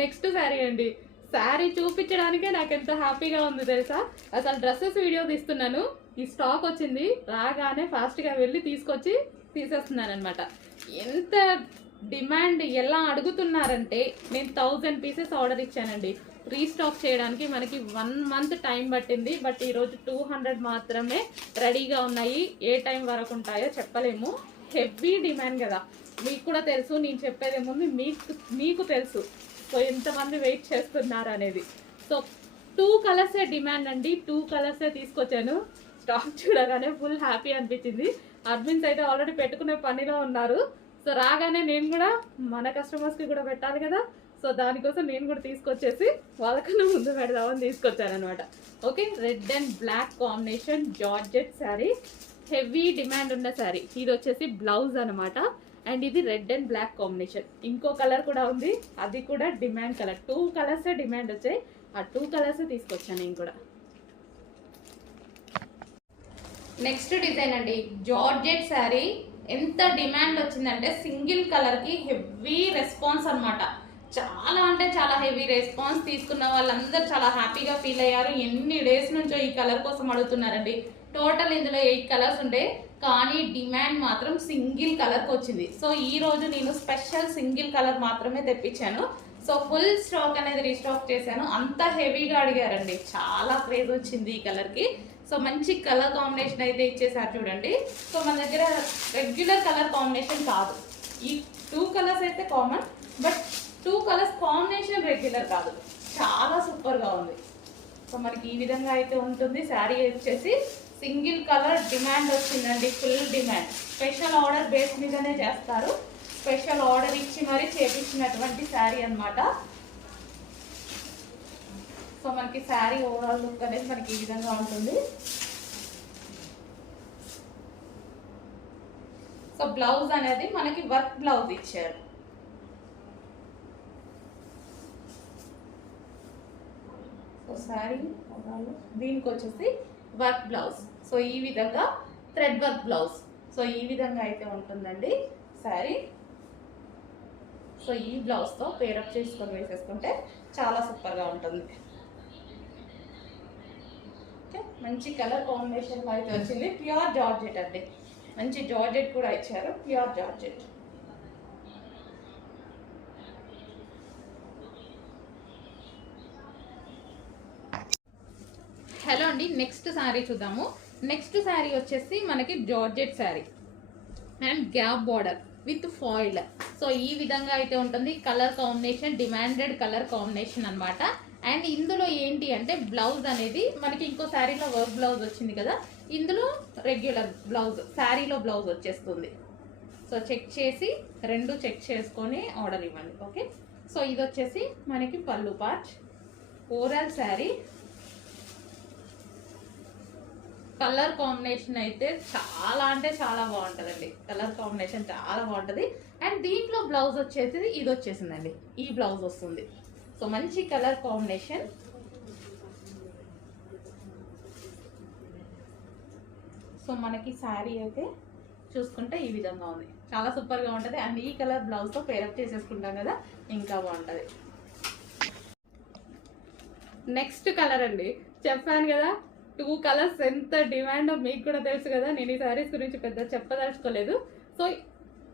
Next sari అండి. శారీ చూపించడానికే నాకు ఎంత హ్యాపీగా ఉంది తెలుసా. అసలు డ్రెస్సెస్ వీడియో తీస్తున్నాను, ఈ స్టాక్ వచ్చింది, రాగానే ఫాస్ట్గా వెళ్ళి తీసుకొచ్చి తీసేస్తున్నాను అనమాట. ఎంత డిమాండ్ ఎలా అడుగుతున్నారంటే నేను 1000 పీసెస్ ఆర్డర్ ఇచ్చానండి. రీస్టాక్ చేయడానికి మనకి 1 మంత్ టైం పట్టింది. బట్ ఈరోజు 200 మాత్రమే రెడీగా ఉన్నాయి. ఏ టైం వరకు ఉంటాయో చెప్పలేము. హెవీ డిమాండ్ కదా, మీకు కూడా తెలుసు. నేను చెప్పేదేముంది, మీకు తెలుసు. సో ఎంతమంది వెయిట్ చేస్తున్నారు అనేది. సో 2 కలర్సే డిమాండ్ అండి. 2 కలర్సే తీసుకొచ్చాను. స్టాక్ చూడగానే ఫుల్ హ్యాపీ అనిపించింది. అడ్మిన్స్ అయితే ఆల్రెడీ పెట్టుకునే పనిలో ఉన్నారు. సో రాగానే నేను కూడా మన కస్టమర్స్కి కూడా పెట్టాలి కదా. సో దానికోసం నేను కూడా తీసుకొచ్చేసి వాళ్ళకన్నా ముందు పెడదామని తీసుకొచ్చాను అనమాట. Okay, red and black combination georgette saree, heavy demand ఉన్న శారీ. ఇది వచ్చేసి బ్లౌజ్ అనమాట. అండ్ ఇది రెడ్ అండ్ బ్లాక్ కాంబినేషన్. ఇంకో కలర్ కూడా ఉంది, అది కూడా డిమాండ్ కలర్. 2 కలర్సే డిమాండ్ వచ్చాయి. ఆ 2 కలర్సే తీసుకొచ్చాను నేను కూడా. నెక్స్ట్ డిజైన్ అండి, జార్జెట్ శారీ. ఎంత డిమాండ్ వచ్చిందంటే సింగిల్ కలర్కి హెవీ రెస్పాన్స్ అనమాట. చాలా అంటే చాలా హెవీ రెస్పాన్స్. తీసుకున్న వాళ్ళందరూ చాలా హ్యాపీగా ఫీల్ అయ్యారు. ఎన్ని డేస్ నుంచో ఈ కలర్ కోసం అడుగుతున్నారండి. టోటల్ ఇందులో 8 కలర్స్ ఉండే, కానీ డిమాండ్ మాత్రం సింగిల్ కలర్కి వచ్చింది. సో ఈ రోజు నేను స్పెషల్ సింగిల్ కలర్ మాత్రమే తెప్పించాను. సో ఫుల్ స్టాక్ అనేది రీస్టాక్ చేశాను. అంత హెవీగా అడిగారండి, చాలా క్రేజ్ వచ్చింది ఈ కలర్కి. సో మంచి కలర్ కాంబినేషన్ అయితే ఇచ్చేసారు చూడండి. సో మన దగ్గర రెగ్యులర్ కలర్ కాంబినేషన్ కాదు, ఈ 2 కలర్స్ అయితే common, but 2 colours combination regular కాదు. చాలా సూపర్గా ఉంది. సో మనకి ఈ విధంగా అయితే ఉంటుంది. శారీ వచ్చేసి సింగిల్ కలర్ డిమాండ్ వచ్చిందండి, full demand. Special order base మీదనే చేస్తారు. స్పెషల్ ఆర్డర్ ఇచ్చి మరీ చేపించినటువంటి శారీ అనమాట. సో మనకి శారీ ఓవరాల్ లుక్ అనేది మనకి ఈ విధంగా ఉంటుంది. సో బ్లౌజ్ అనేది మనకి వర్క్ బ్లౌజ్ ఇచ్చారు. సో శారీ ఓవరాల్ దీనికి వచ్చేసి వర్క్ బ్లౌజ్. సో ఈ విధంగా థ్రెడ్ వర్క్ బ్లౌజ్. సో ఈ విధంగా అయితే ఉంటుందండి శారీ. సో ఈ బ్లౌజ్తో పేరప్ చేసుకొని వేసేసుకుంటే చాలా సూపర్గా ఉంటుంది. ఓకే, మంచి కలర్ కాంబినేషన్లో అయితే వచ్చింది. ప్యూర్ జార్జెట్ అండి, మంచి జార్జెట్ కూడా ఇచ్చారు, ప్యూర్ జార్జెట్. హలో అండి, నెక్స్ట్ శారీ చూద్దాము. నెక్స్ట్ శారీ వచ్చేసి మనకి georgette sari and gap border with foil. So ఈ విధంగా అయితే ఉంటుంది. Colour combination demanded colour combination అనమాట. అండ్ ఇందులో ఏంటి అంటే బ్లౌజ్ అనేది మనకి ఇంకో శారీలో వర్క్ బ్లౌజ్ వచ్చింది కదా, ఇందులో రెగ్యులర్ బ్లౌజ్ శారీలో బ్లౌజ్ వచ్చేస్తుంది. సో చెక్ చేసి 2 చెక్ చేసుకొని ఆర్డర్ ఇవ్వండి. ఓకే, సో ఇది వచ్చేసి మనకి పళ్ళు part. Overall sari colour combination అయితే చాలా అంటే చాలా బాగుంటుందండి. కలర్ కాంబినేషన్ చాలా బాగుంటుంది. అండ్ దీంట్లో బ్లౌజ్ వచ్చేసి ఇది వచ్చేసిందండి, ఈ బ్లౌజ్ వస్తుంది. సో మంచి కలర్ కాంబినేషన్. సో మనకి శారీ అయితే చూసుకుంటే ఈ విధంగా ఉంది, చాలా సూపర్గా ఉంటుంది. అండ్ ఈ కలర్ బ్లౌజ్తో పేరప్ చేసేసుకుంటాం కదా, ఇంకా బాగుంటుంది. నెక్స్ట్ కలర్ అండి, చెప్పాను కదా 2 కలర్స్ ఎంత డిమాండ్ మీకు కూడా తెలుసు కదా. నేను ఈ శారీస్ గురించి పెద్ద చెప్పదలుచుకోలేదు. సో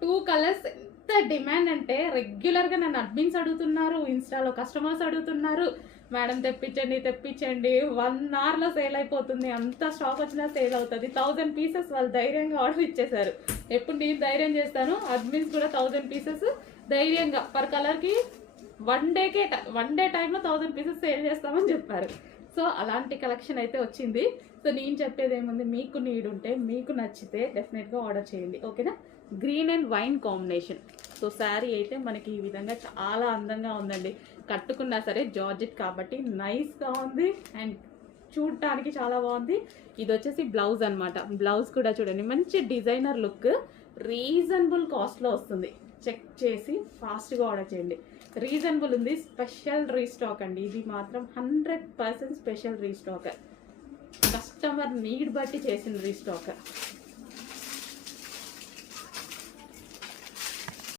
2 కలర్స్ ఎంత డిమాండ్ అంటే రెగ్యులర్గా నన్ను అడ్మిన్స్ అడుగుతున్నారు, ఇన్స్టాలో కస్టమర్స్ అడుగుతున్నారు, మేడం తెప్పించండి తెప్పించండి. 1 అవర్లో సేల్ అయిపోతుంది, అంత స్టాక్ వచ్చినా సేల్ అవుతుంది. 1000 పీసెస్ వాళ్ళు ధైర్యంగా ఆర్డర్ ఇచ్చేసారు. ఎప్పుడు నేను ధైర్యం చేస్తాను, అడ్మిన్స్ కూడా 1000 పీసెస్ ధైర్యంగా పర్ కలర్కి 1 డే టైంలో 1000 పీసెస్ సేల్ చేస్తామని చెప్పారు. సో అలాంటి కలెక్షన్ అయితే వచ్చింది. సో నేను చెప్పేది ఏముంది, మీకు నీడ్ ఉంటే మీకు నచ్చితే డెఫినెట్గా ఆర్డర్ చేయండి. ఓకేనా. Green and wine combination. So sari అయితే మనకి ఈ విధంగా చాలా అందంగా ఉందండి. కట్టుకున్నా సరే జార్జెట్ కాబట్టి నైస్గా ఉంది అండ్ చూడటానికి చాలా బాగుంది. ఇది వచ్చేసి బ్లౌజ్ అనమాట. బ్లౌజ్ కూడా చూడండి మంచి డిజైనర్ లుక్, రీజనబుల్ కాస్ట్లో వస్తుంది. చెక్ చేసి ఫాస్ట్గా ఆర్డర్ చేయండి. రీజనబుల్ ఉంది, స్పెషల్ రీస్టాక్ అండి. ఇది మాత్రం 100% స్పెషల్ రీస్టాక్, కస్టమర్ నీడ్ బట్టి చేసిన రీస్టాక్.